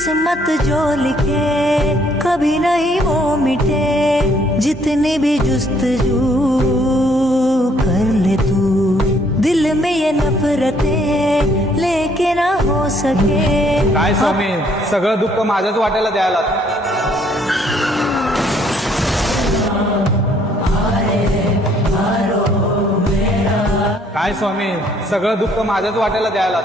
किस्मत जो लिखे कभी नहीं वो मिटे, जितनी भी जुस्तजू कर ले तू, दिल में ये नफरतें लेके ना हो सके। काय स्वामी, सगळं दुःख माझ्याच वाट्याला द्यायला. काय स्वामी, सगळं दुःख माझ्याच वाट्याला द्यायला.